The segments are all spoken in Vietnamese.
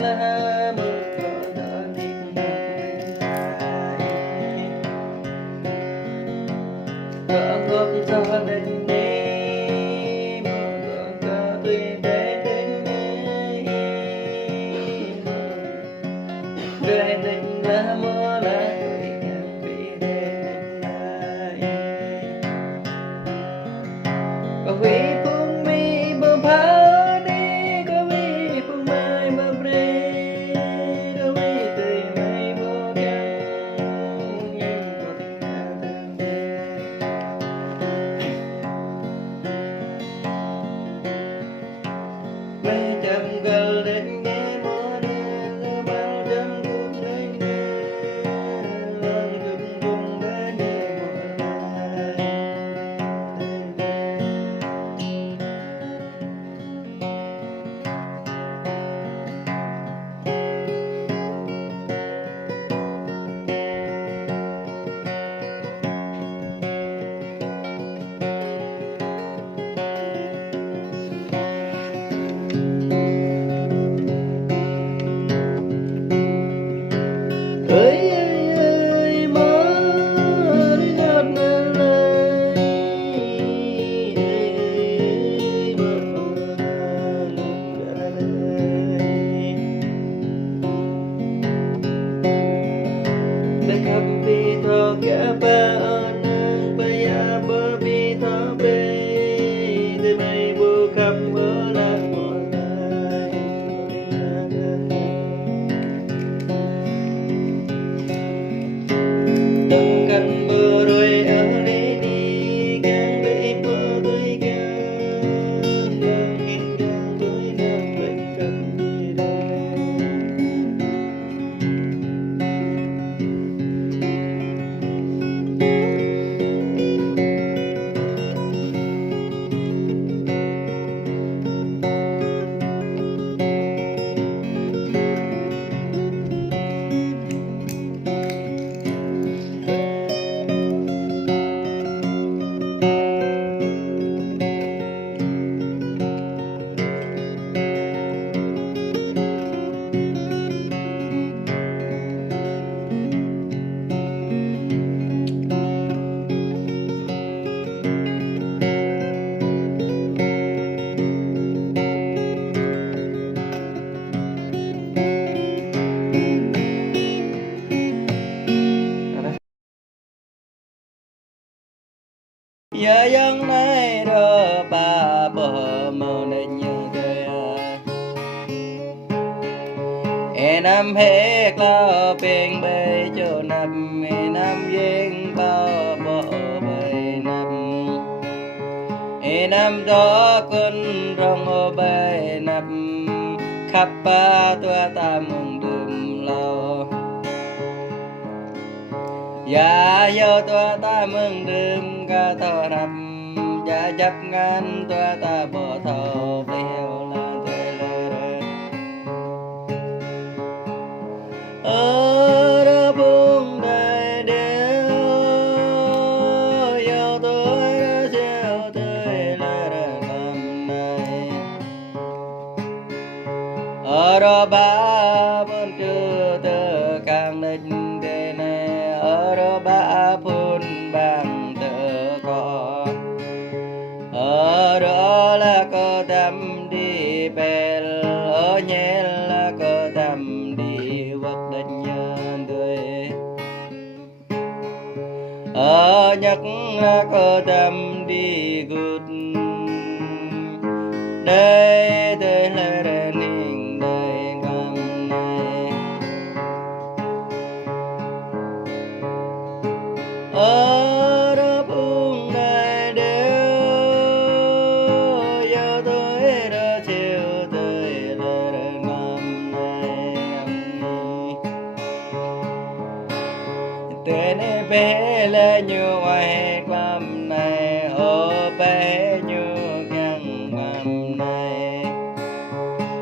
là mưa có đó đi có không cho đến đi mưa có tuy để đến về đến là mưa là tôi chẳng bị đến lại có vì phương mi bờ phá đi có vì phương mai bờ bre có vì tươi mây vô căn nhưng có tình ta thương mấy trăm gần đến nghe mưa nè bao trăm cũng đến nghe lần cũng cùng đến nghe mưa lại ơi ơi ơi mơ đi ngọt ngào lời mơ luôn đã lời để khắp bi thọ cả ba ơn bây giờ bơ bi thọ bê để mây bu khắp bơ lạc một ngày từng cánh bờ rồi ở đây đi càng với bờ tới càng càng in càng với nàng bên cạnh đi đây giờ dân này đó ba bờ màu nên như thế e năm hết lo bên bề cho năm e năm giếng bao bờ bề năm e năm đó con rong ở bề năm khắp ba tua ta mừng đùm lo dạ vô tua ta mừng đùm ca thọ nằm dạ chấp ngăn tua ta bỏ thọ leo là tê lê rê ở đó buông đại đeo vô tôi đã gieo tươi là làm này ở đó ba bốn chưa tơ càng định đề này ở đó ba phun bằng tơ có ở đó là có tâm đi bèl ở nhé là có tâm đi vật định nhân tươi ở nhắc là có tâm đi gút đây đây là rèn đây ngầm này ở đó buông đại đeo giờ tôi đã chiều tới là ngầm này tên bé là như ngoài làm này ở bé như căn ngầm này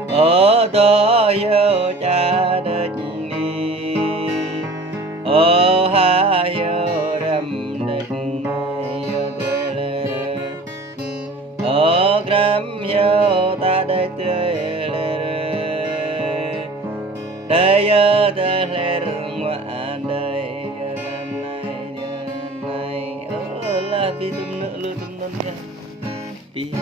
ở đó yêu cha đất đi ở hai yêu đầm đất này yêu tươi lệ ở gram yêu ta đây tươi lệ đây giờ ta lê rừng ngoạn đây năm nay ở là vì tùm nợ lưu tùm nôn ra vì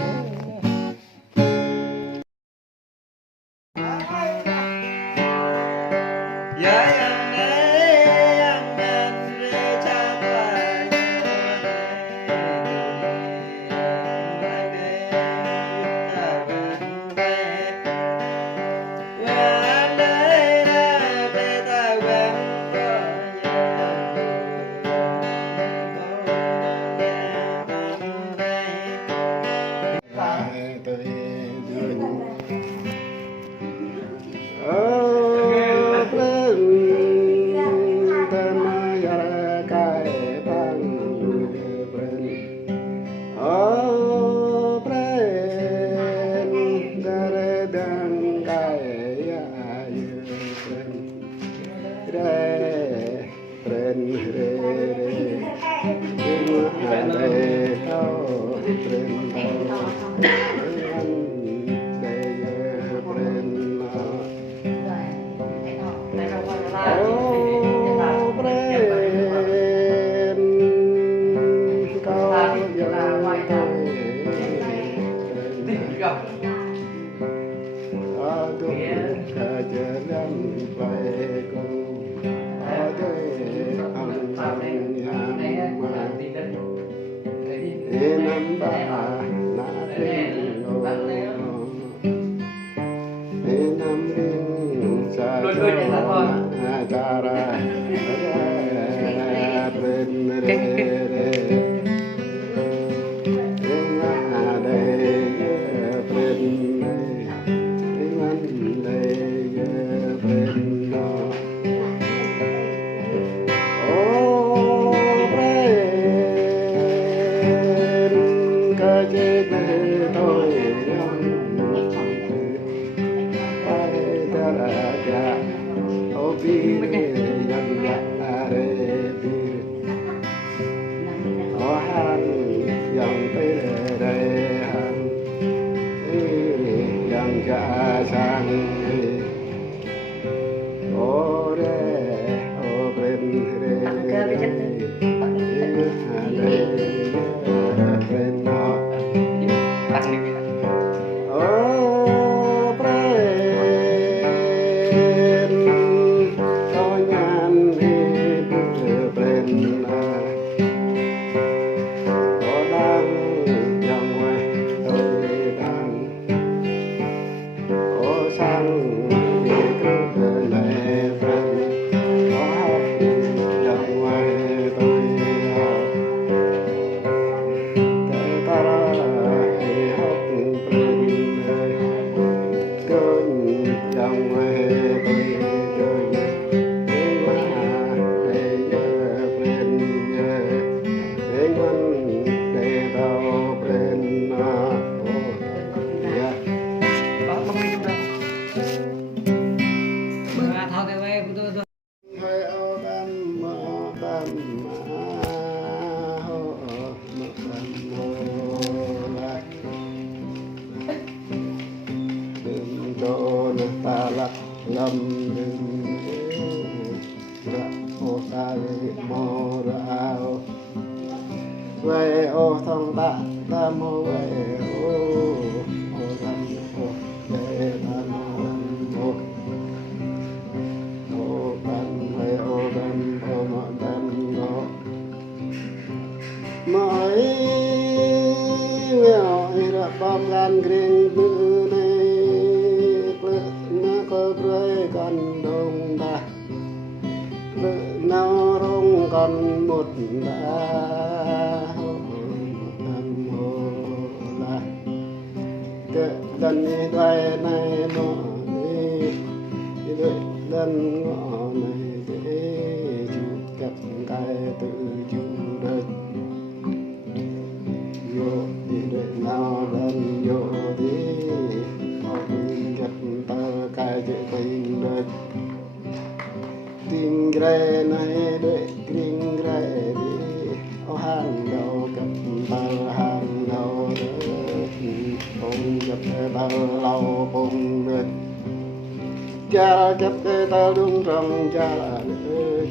cha chấp cái ta đúng trong cha là ơi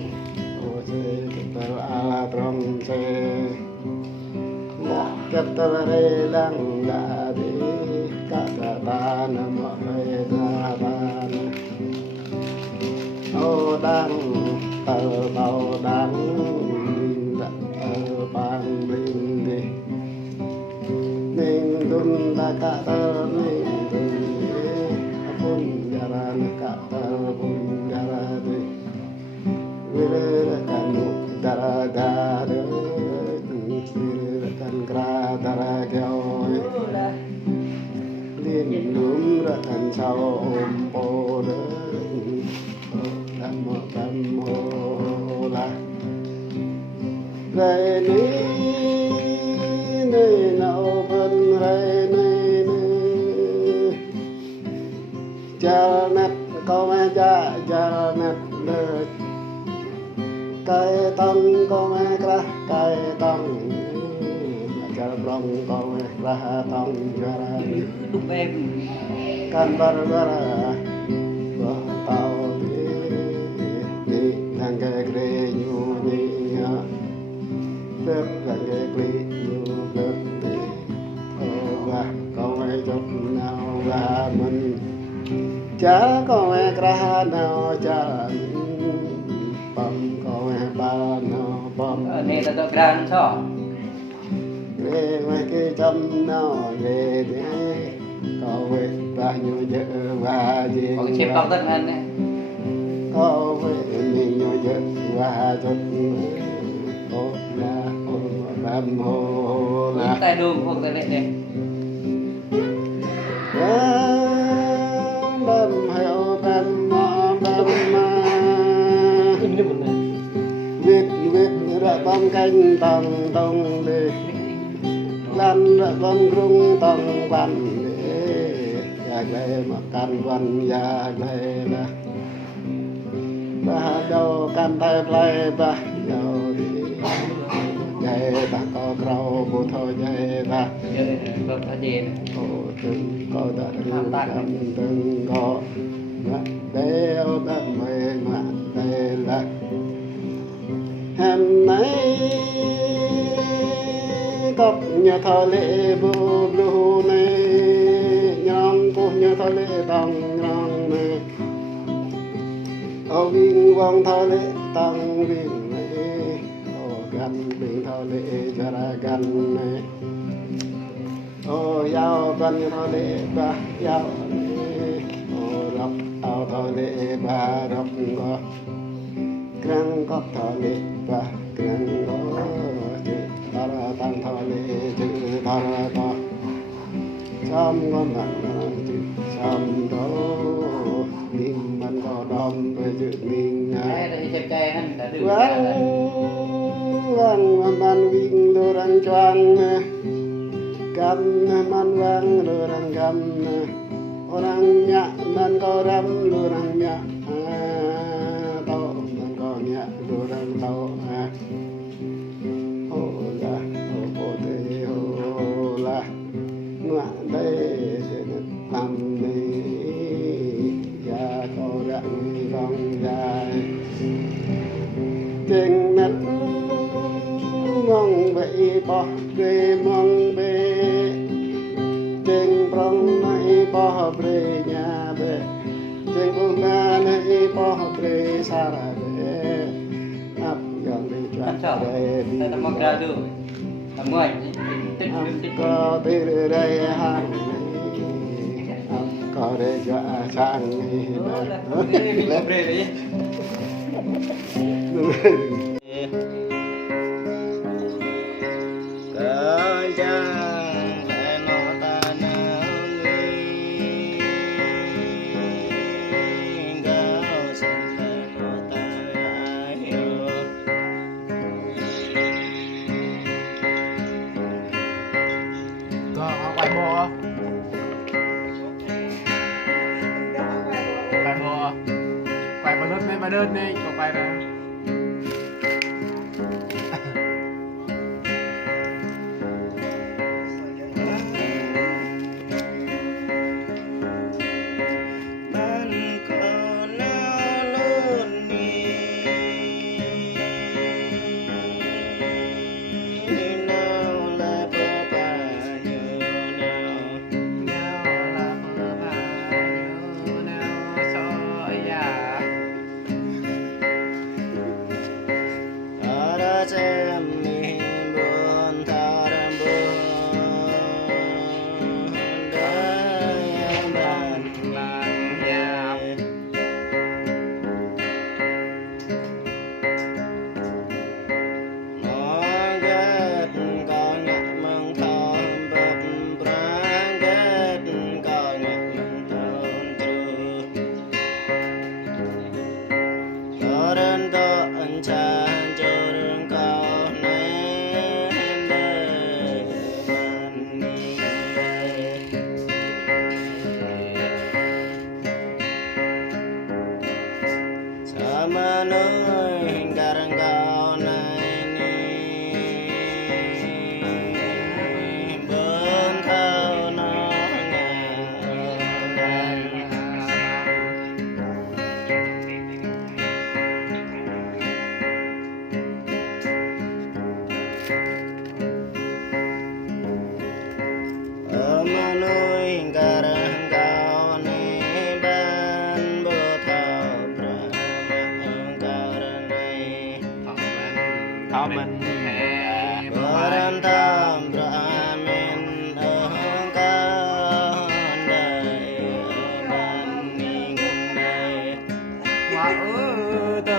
ô xe ta ala trong xe la chấp ta re lang la đi cả ta nam re ta ta ô đang tờ bao đang bang ring đi ning dun ta cả tờ ning dun pun jalan kata pun jalan wirkan dara dara wirkan kra dara kêu liên lúm rakan sau ôm po đơn đam mô la đây ní nơi nào phân đây cha nát có mẹ cha nát đời cái tông có mẹ cái tông cha rong có mẹ ra tông ra lúc em can barbara có tao đi thằng cái kre nhu ni phép thằng cái kre nhu phép đi và có mẹ chốc nào và mình cha có mẹ ra nào cha bom có mẹ ba nào bom này là tọa gran cho để mấy cái chấm nào để có mẹ bao nhiêu giờ và gì có cái chép bao tất ăn đấy có mẹ mình nhiều giờ và chút ô làm hồ là tay đùm không tay lệ này đâm heo đâm ma viết ra bom canh tòng tòng đi lan ra bom rung tòng văn đi gạc đây mà can văn gạc đây là ba đâu can tay play ba đâu đi dây ta có rau bù thôi dây ta không có gì này ô từng có đã từng có đeo đam mê mà đây là hôm nay cặp nhà thờ lễ bù bù này nhang cùng nhà thờ lễ tăng nhang này ô vinh vang thờ lễ tăng vinh này ô gan vinh thờ lễ cho ra gan này ô giao gan nhà thờ lễ ba giao ô lọc ao thờ lễ ba lọc có krang có thờ lễ ba krang có chữ ta ra tăng thờ lễ chữ ta ra có sam ngon nặng chữ sam đó mình mình có đom về chữ mình đấy là chép chay hắn đã được vang man vinh đồ răng choang cam man vang đồ răng cam orang nhạ man có ram đồ răng nhạ tao man có nhạ đồ răng tao ô la ô tê ô la ngoạ đây làm đi ya có rạng con dài trên đất mong vậy bỏ về mong về trên prong này bỏ về nhà về trên vùng này bỏ về xa về áp gần đi cho về đi ta mong ra được làm người tích có từ đây hàng có để cho sang lên đấy quay mùa quay vào đơn đi còn quay ra Hãy subscribe mình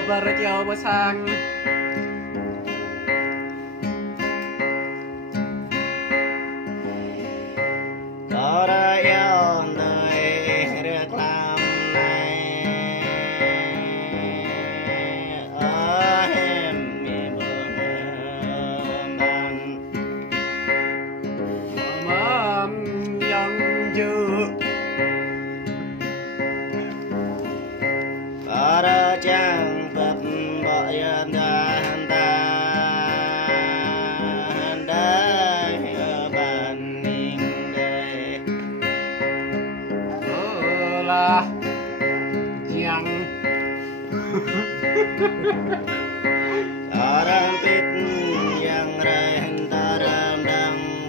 Barajau Basang Karampit yang rehen taram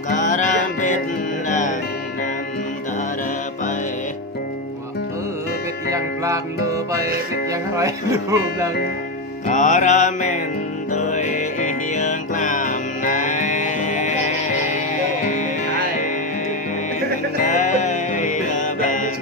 karampit dan tarapai pit yang pelan lupai pit yang rai lulang karamen tôi yang làm này là bạn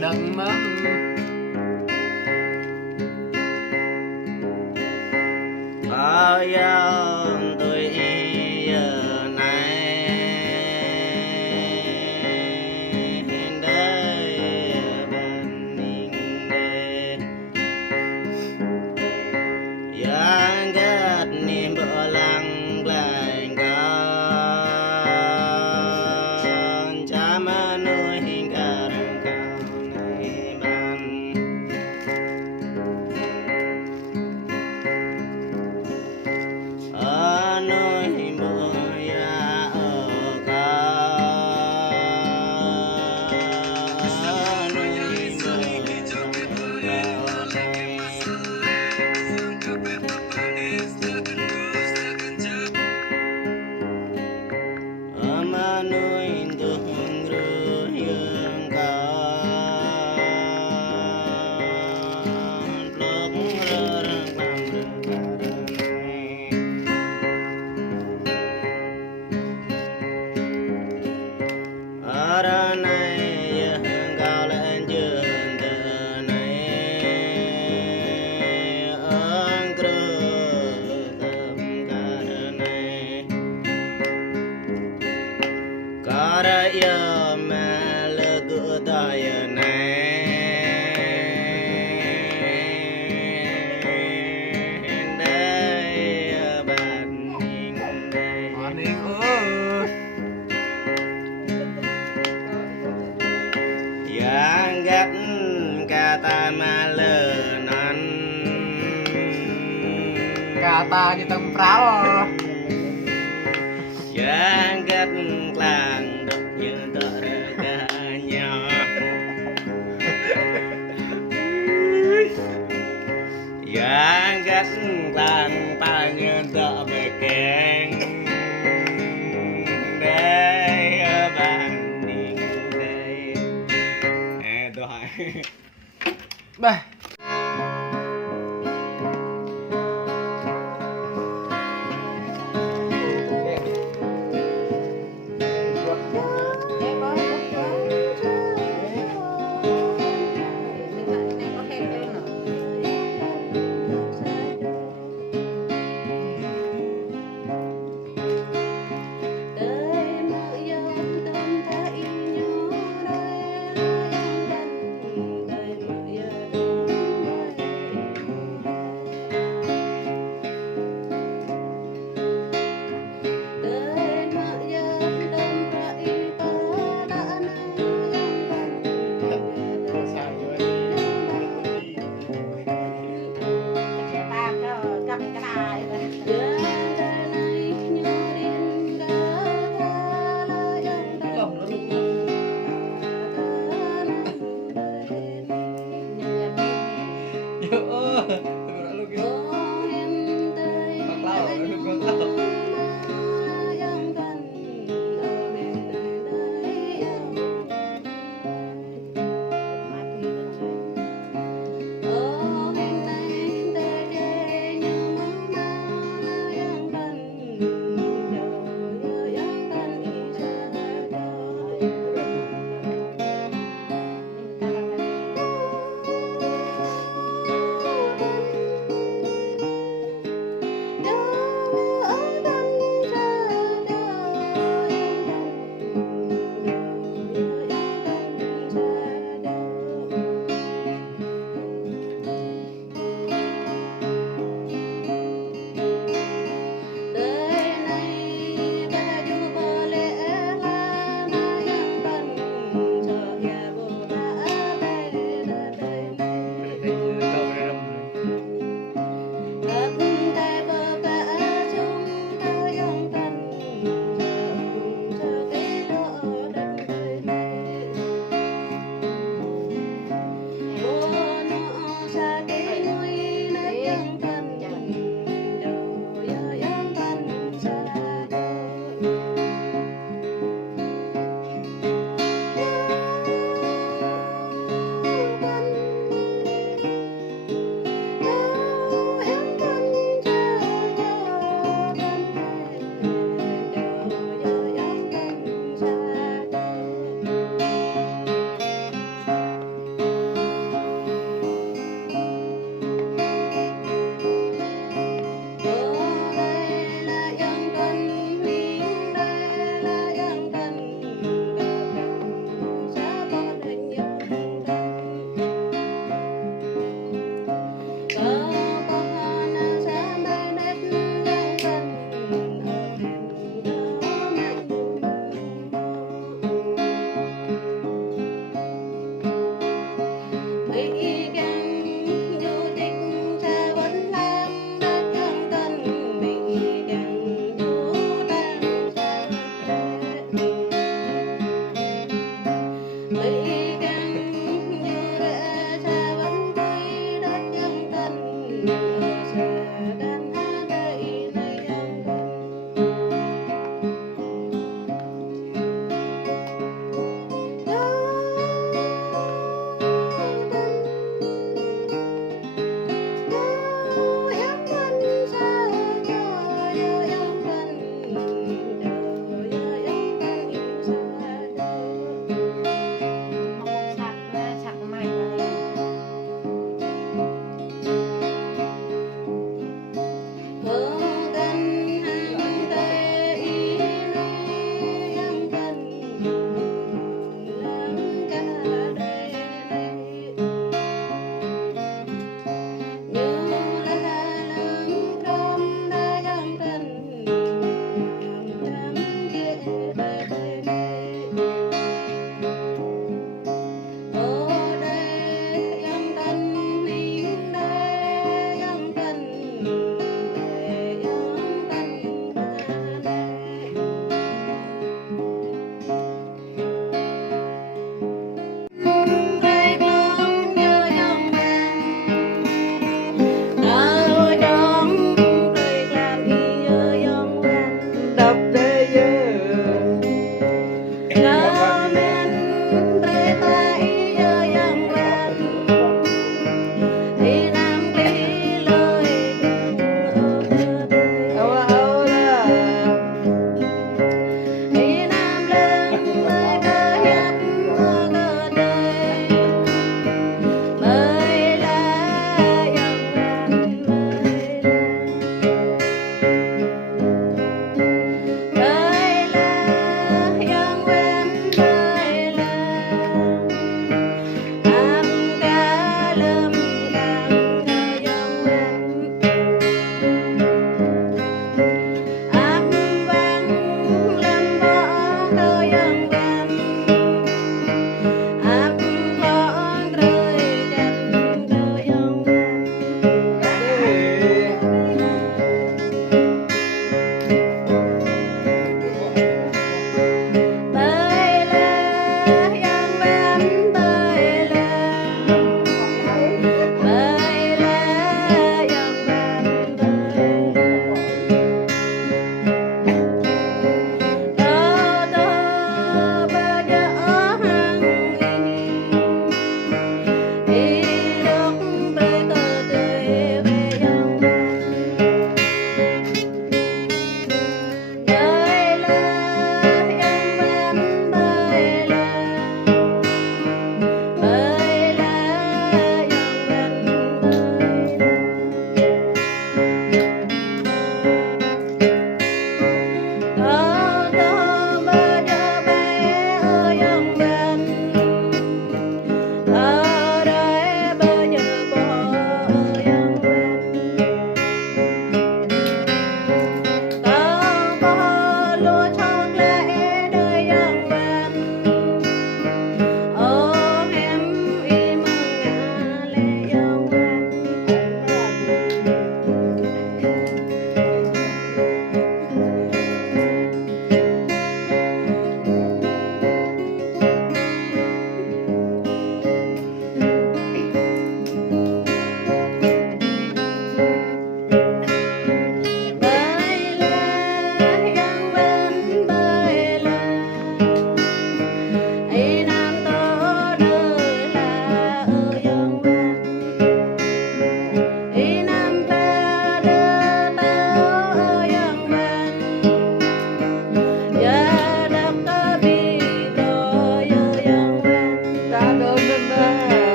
đừng mắm bao giờ tôi giờ này đây bên đây yang gat niềm bỡ lăng lành con cha mà nuôi hình cả Karaya malagutai giờ này đây bạn nhìn đây Bạn đi yang gắt kata malu non kata như tầm práo yang gắt làng độc như đợi cả nhau yang gắt làng ta như đợi về keng đây bạn đi đây tôi hỏi Bah.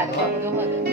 bà đúng không đúng không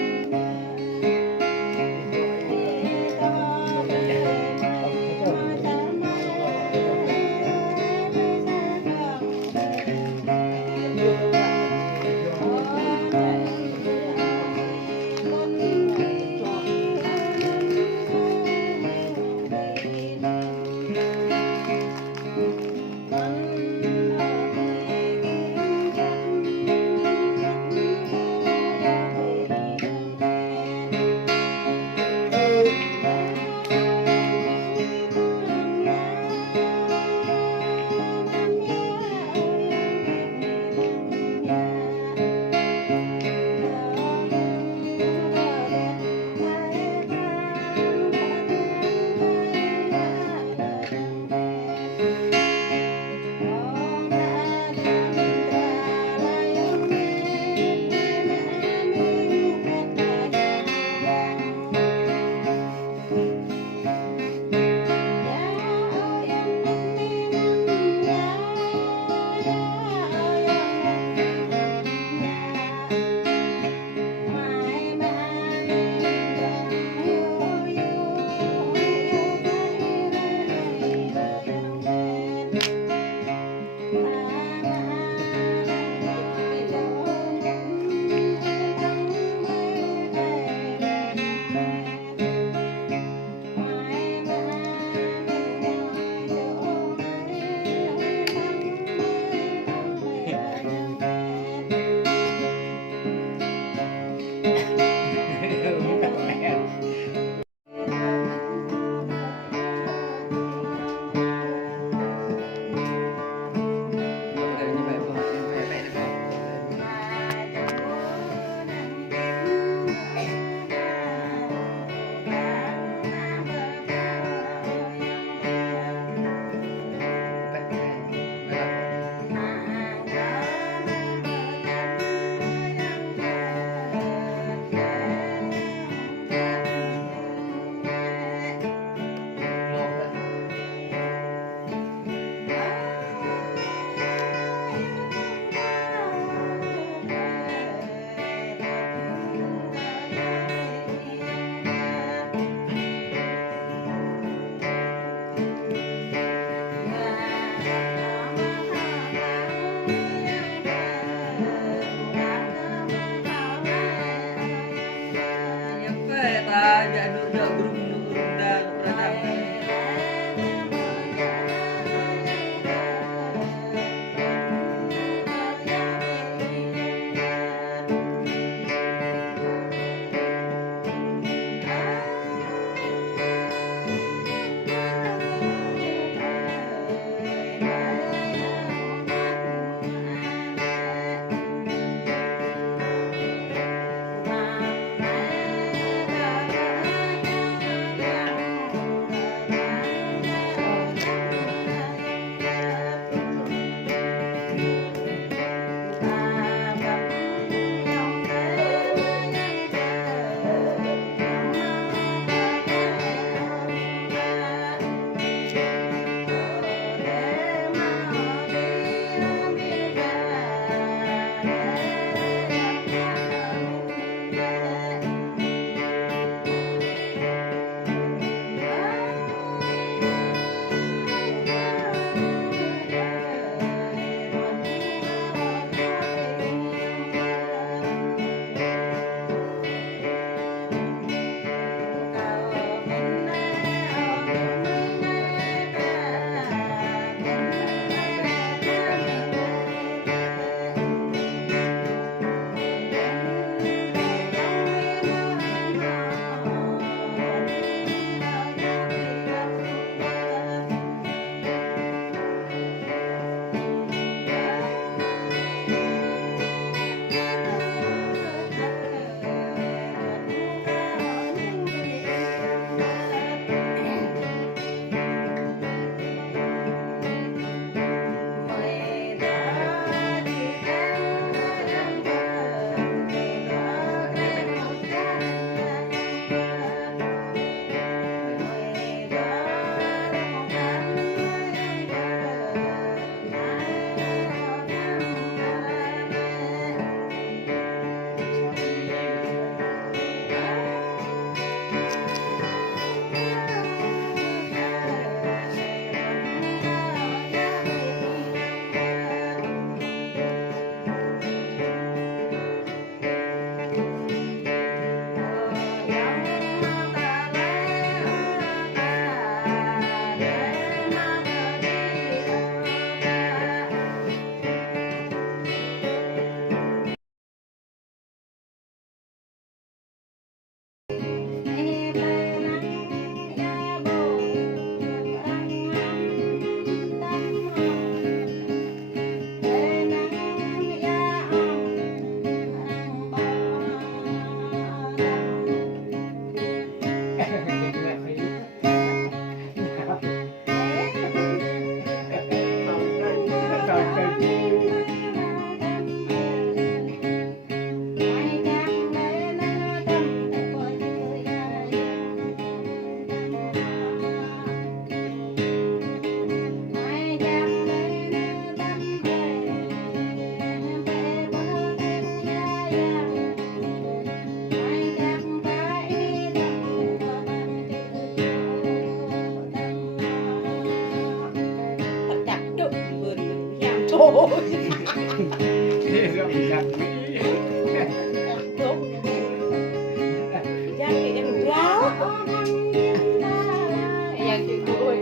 Thế rồi mình giặt mỹ. Đúng. Giang thì em ráo. Giang thì vui.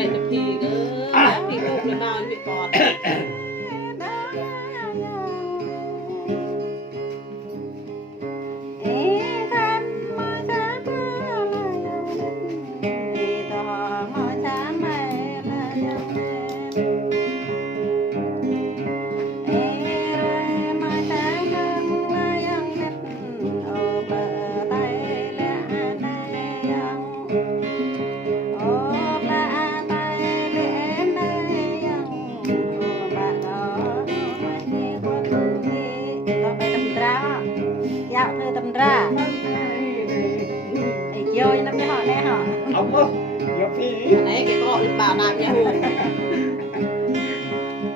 này tập thì Đấy cái cọ bảo làm nhà hùng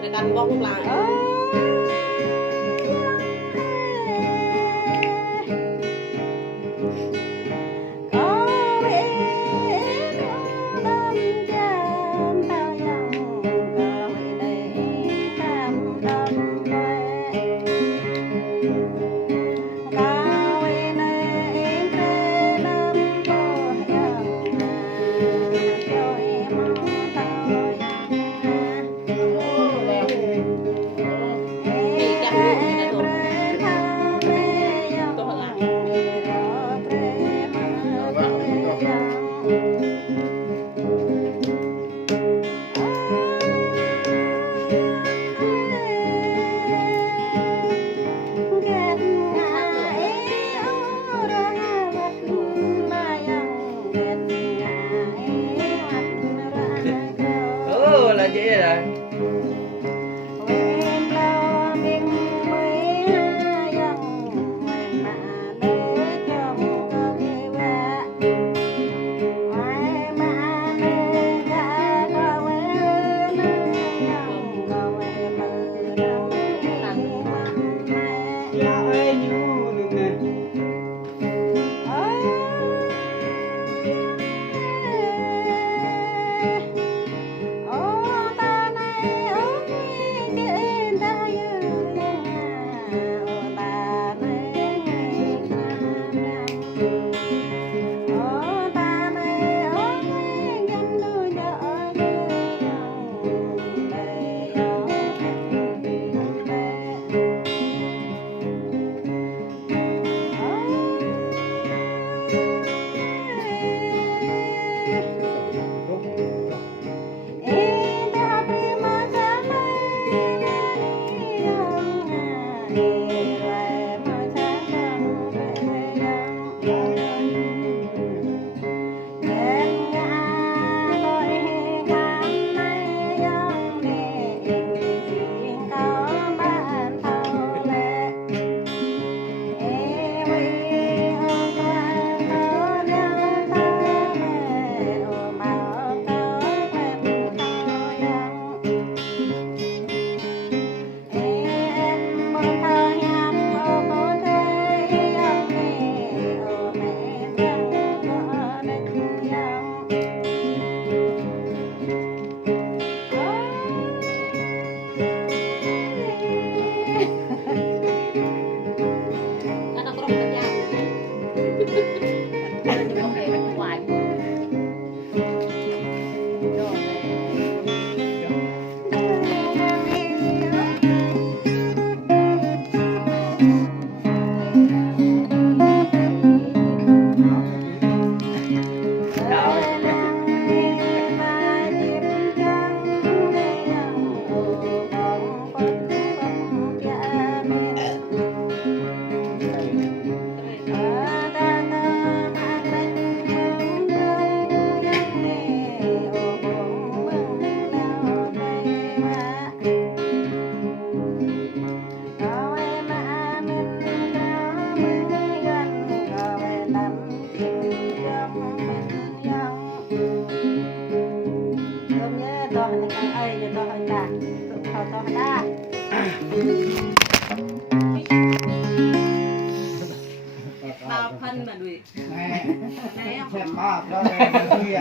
để cần bông lại là gì rồi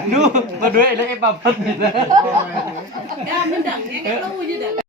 Lu, berdua ini apa pun gitu. Ya, mendangnya kan lu juga.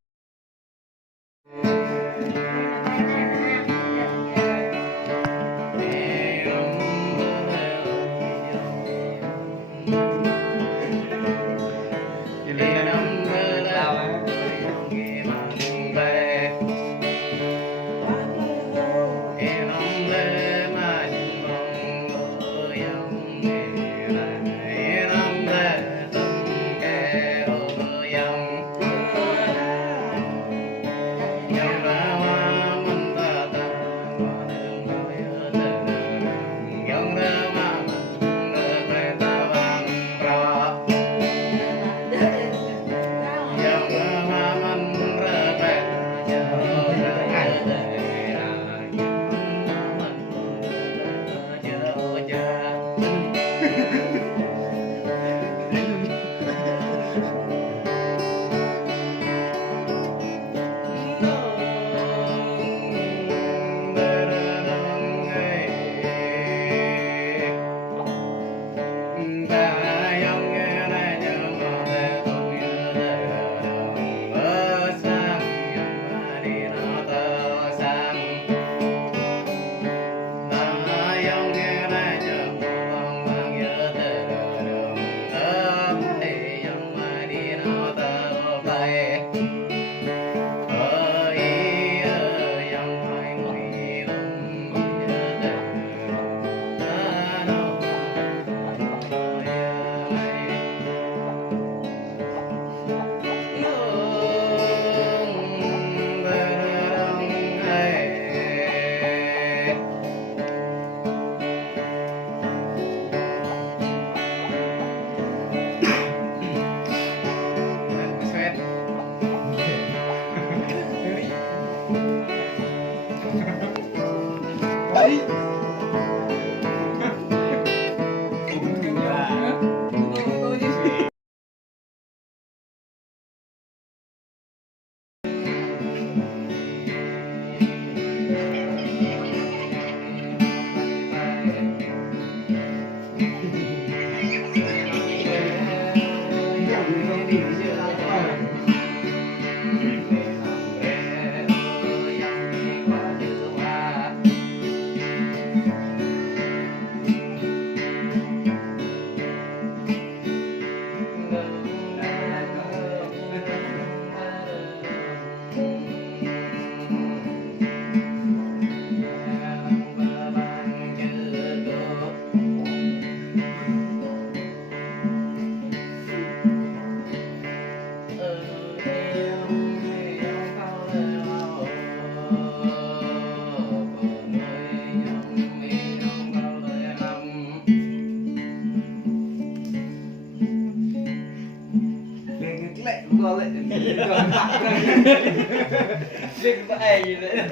Linh vậy gì đấy.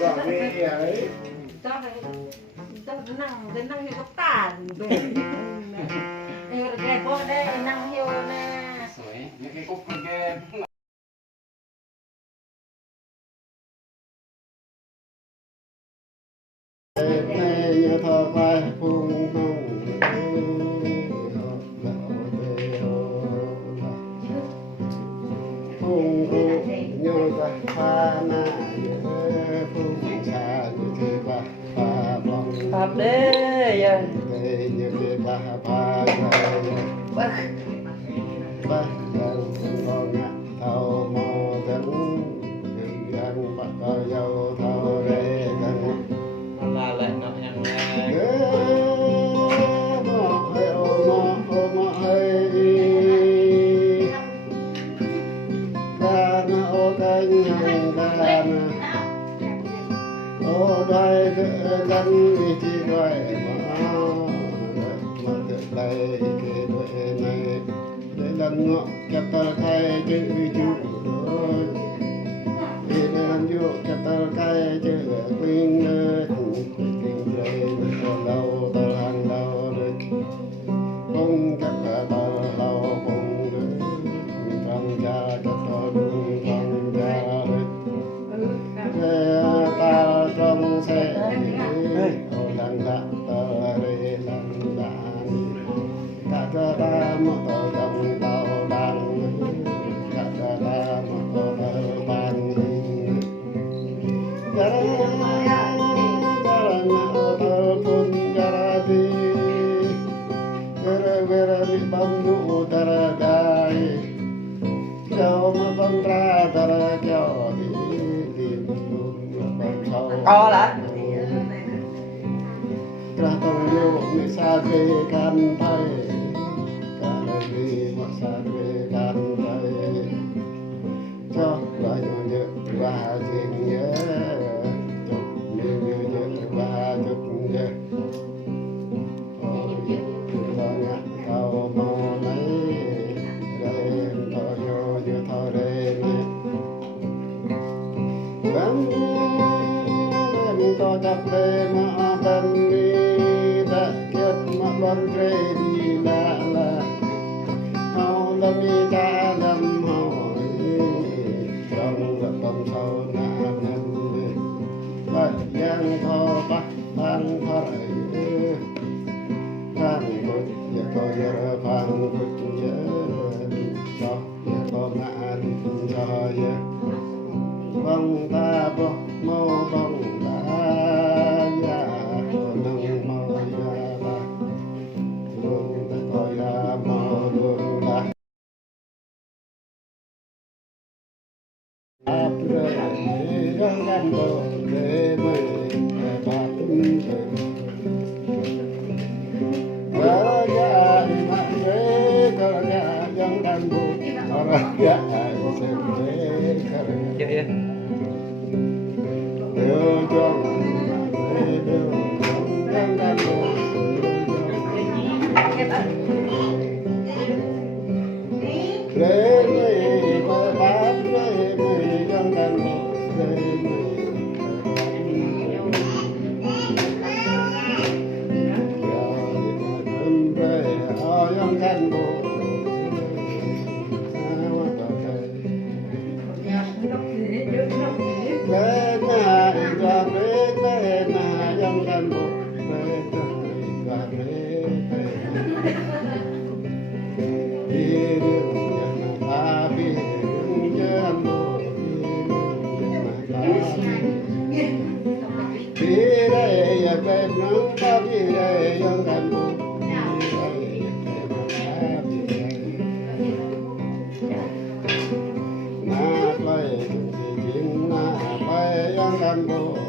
Còn nghe ấy. Tao cái năng hiệu có tàn về. Cái cô đây năng hiệu nè. Những cái cục kia Mẹ nhớ thơ vai phung hồng phung nhớ ra pha na phung xa như thế ba pha bóng Pháp đế ya. thế như thế ba pha ba gần con ngã thâu mò dẫn gần bắt vào dâu thâu rê gần Mà lại nó nhang lại. Chặt tơ cây chữ chú đôi đi lên vô chặt tơ cây chữ quyên kinh dây lâu tơ hàng lâu được cũng chặt tơ lâu cũng được trong cha chặt tơ đúng trong cha được ta trong xe ô lăng đã tơ rê lăng đã cả tơ ta một tơ trong tàu đàn cả tơ ta một tơ bàn Co lại. Ra tông vô mi sa thuê can thay cả đời đi mà sa thuê can thay cho lại nhớ và chuyện nhớ chúc nhớ và chúc nhớ ôi lo ngã tao mò lấy đây tao vô như thao đây nè gắn cho chặt đây mà bên đi đã kết mà bon tre đi la la hao lâm đi ca lâm hỏi trong lập tâm sâu na nem đi bắt giang thọ bắt ban thải phan bút ya có ya phan bút ya cho ya có ngàn cho ya bông ta bo mô bông ta ya nông mô ya ba luôn ta có ya mô luôn ta áp rơi răng gan đồ để mây ba tung và ya mà rơi có ya răng gan đồ ở ya sẽ rơi Dạ yên. đưa cho đưa răng gan đồ rơi mây ba ba rơi mây răng gan đồ rơi mây mô